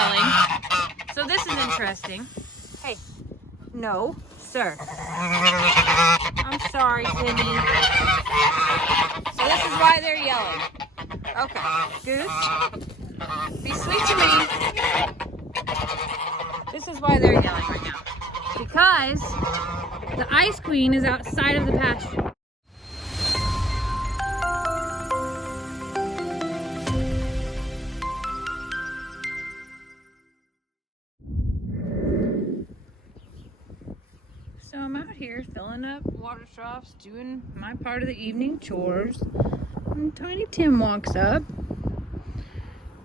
yelling. So this is interesting. Hey, no, sir. I'm sorry, Timmy. So this is why they're yelling. Okay, Goose, be sweet to me. This is why they're yelling right now. Because the Ice Queen is outside of the pasture. So I'm out here filling up water troughs, doing my part of the evening chores. And Tiny Tim walks up.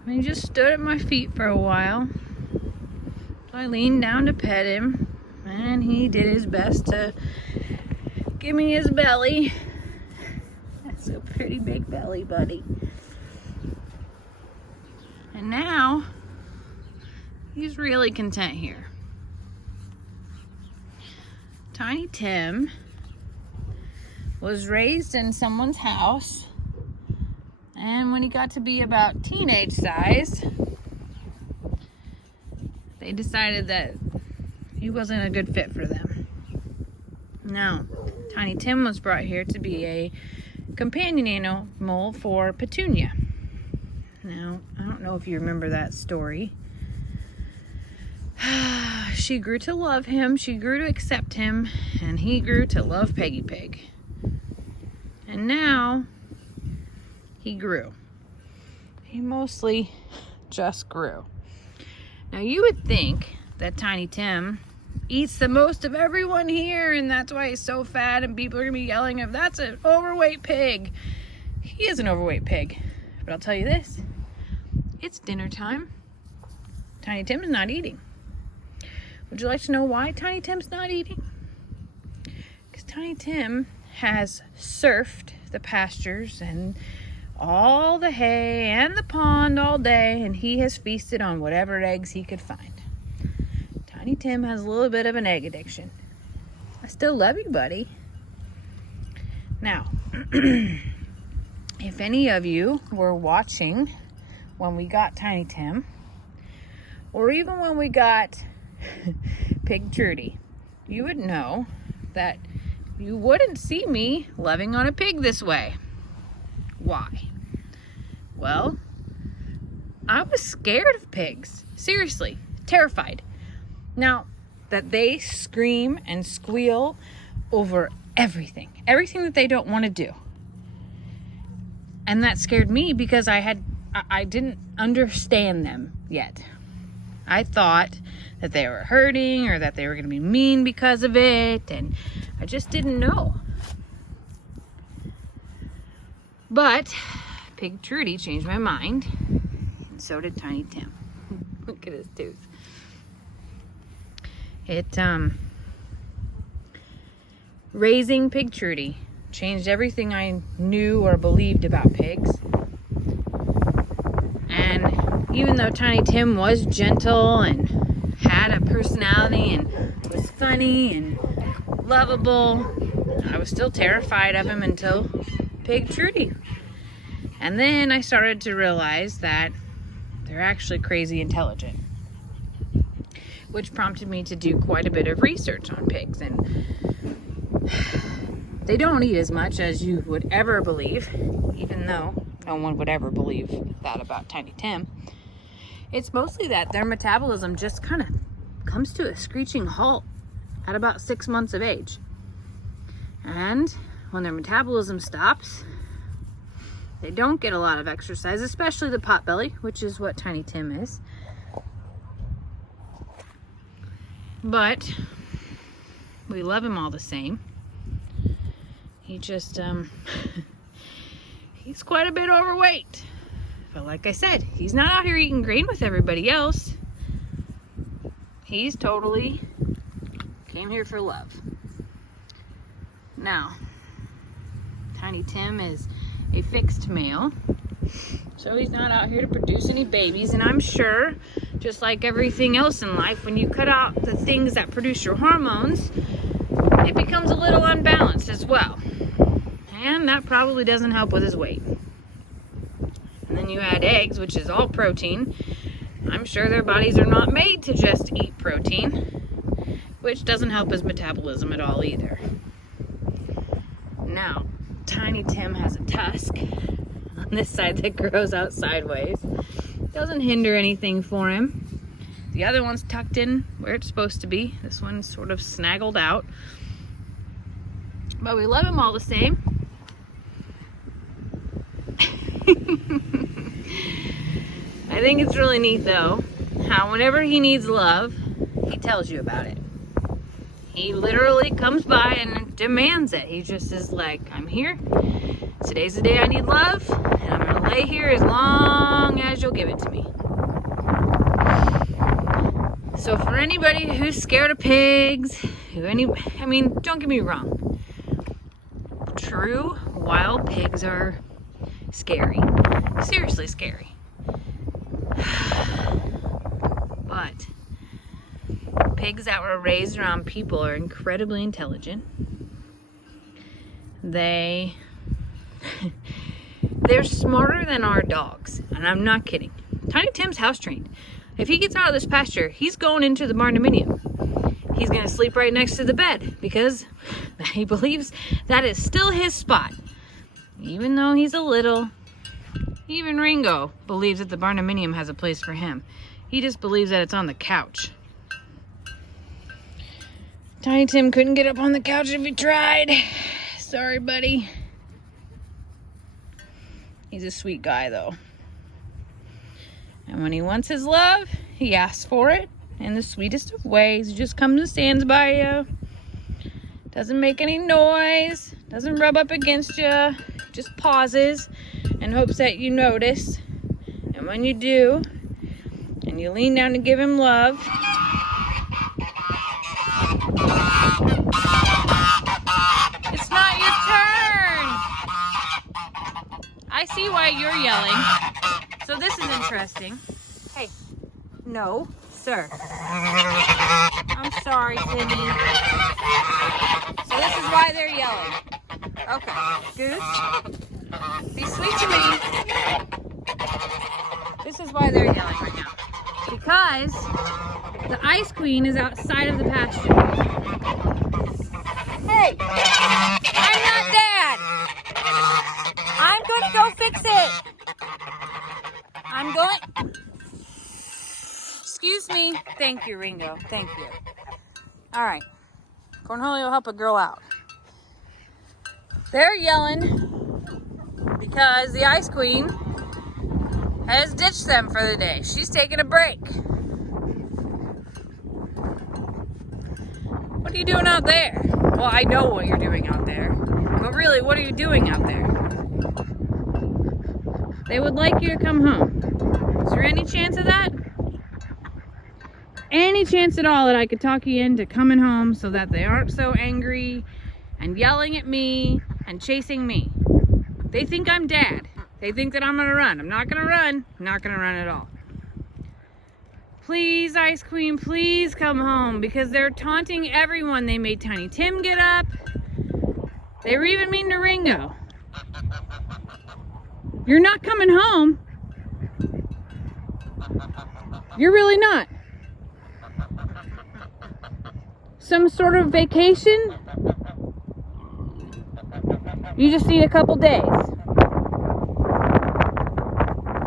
And he just stood at my feet for a while. So I leaned down to pet him. And he did his best to give me his belly. That's a pretty big belly, buddy. And now, he's really content here. Tiny Tim was raised in someone's house, and when he got to be about teenage size, they decided that he wasn't a good fit for them. Now, Tiny Tim was brought here to be a companion animal for Petunia. Now, I don't know if you remember that story. She grew to love him, she grew to accept him, and he grew to love Peggy Pig. And now, he grew. He mostly just grew. Now, you would think that Tiny Tim eats the most of everyone here, and that's why he's so fat, and people are going to be yelling if that's an overweight pig. He is an overweight pig. But I'll tell you this, it's dinner time. Tiny Tim is not eating. Would you like to know why Tiny Tim's not eating? Because Tiny Tim has surfed the pastures and all the hay and the pond all day, and he has feasted on whatever eggs he could find. Tiny Tim has a little bit of an egg addiction. I still love you, buddy. Now, if any of you were watching when we got Tiny Tim, or even when we got Pig Trudy, you would know that you wouldn't see me loving on a pig this way. Why? Well, I was scared of pigs. Seriously, terrified. Now, that they scream and squeal over everything that they don't want to do. And that scared me because I didn't understand them yet. I thought that they were hurting or that they were going to be mean because of it, and I just didn't know. But Pig Trudy changed my mind, and so did Tiny Tim. Look at his tooth. Raising Pig Trudy changed everything I knew or believed about pigs. And even though Tiny Tim was gentle and had a personality and was funny and lovable, I was still terrified of him until Pig Trudy. And then I started to realize that they're actually crazy intelligent, which prompted me to do quite a bit of research on pigs. And they don't eat as much as you would ever believe, even though no one would ever believe that about Tiny Tim. It's mostly that their metabolism just kind of comes to a screeching halt at about 6 months of age. And when their metabolism stops, they don't get a lot of exercise, especially the potbelly, which is what Tiny Tim is. But we love him all the same. He just, he's quite a bit overweight. But like I said, he's not out here eating grain with everybody else. He's totally came here for love. Now, Tiny Tim is a fixed male, so he's not out here to produce any babies. And I'm sure, just like everything else in life, when you cut out the things that produce your hormones, it becomes a little unbalanced as well. And that probably doesn't help with his weight. And then you add eggs, which is all protein, I'm sure their bodies are not made to just eat protein, which doesn't help his metabolism at all either. Now, Tiny Tim has a tusk on this side that grows out sideways. Doesn't hinder anything for him. The other one's tucked in where it's supposed to be. This one's sort of snaggled out. But we love him all the same. I think it's really neat though, how whenever he needs love, he tells you about it. He literally comes by and demands it. He just is like, I'm here. Today's the day I need love, and I'm gonna lay here as long as you'll give it to me. So for anybody who's scared of pigs, I mean, don't get me wrong. True, wild pigs are scary. Seriously scary. But pigs that were raised around people are incredibly intelligent. They're smarter than our dogs, and I'm not kidding. Tiny Tim's house trained. If he gets out of this pasture, he's going into the barndominium. He's gonna sleep right next to the bed because he believes that is still his spot. Even though he's a little, even Ringo believes that the barndominium has a place for him. He just believes that it's on the couch. Tiny Tim couldn't get up on the couch if he tried. Sorry, buddy. He's a sweet guy, though. And when he wants his love, he asks for it in the sweetest of ways. He just comes and stands by you. Doesn't make any noise. Doesn't rub up against you. Just pauses and hopes that you notice. And when you do, and you lean down to give him love, it's not your turn. I see why you're yelling. So this is interesting. Hey, no, sir. I'm sorry, Timmy. So this is why they're yelling. Okay, Goose, be sweet to me. This is why they're yelling right now. Because the Ice Queen is outside of the pasture. Hey, I'm not Dad. I'm gonna go fix it. I'm going. Excuse me. Thank you, Ringo. Thank you. All right. Cornholio will help a girl out. They're yelling because the Ice Queen has ditched them for the day. She's taking a break. What are you doing out there? Well, I know what you're doing out there. But really, what are you doing out there? They would like you to come home. Is there any chance of that? Any chance at all that I could talk you into coming home so that they aren't so angry and yelling at me and chasing me? They think I'm Dad. They think that I'm gonna run. I'm not gonna run. I'm not gonna run at all. Please, Ice Queen, please come home because they're taunting everyone. They made Tiny Tim get up. They were even mean to Ringo. You're not coming home. You're really not. Some sort of vacation? You just need a couple days.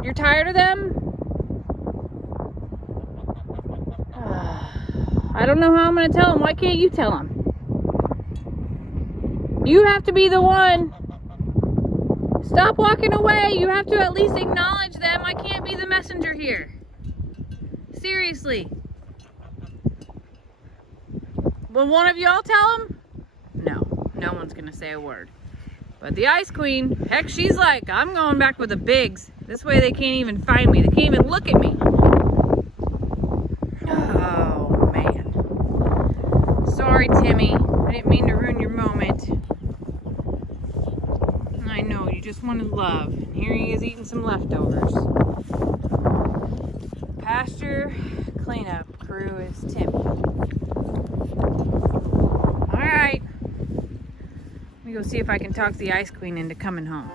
You're tired of them? I don't know how I'm going to tell them. Why can't you tell them? You have to be the one. Stop walking away. You have to at least acknowledge them. I can't be the messenger here. Seriously. Will one of y'all tell them? No. No one's going to say a word. But the Ice Queen, heck, she's like, I'm going back with the bigs. This way they can't even find me. They can't even look at me. Oh, man. Sorry, Timmy. I didn't mean to ruin your moment. I know, you just wanted love. And here he is eating some leftovers. Pasture cleanup crew is Timmy. Alright. Let me go see if I can talk the Ice Queen into coming home.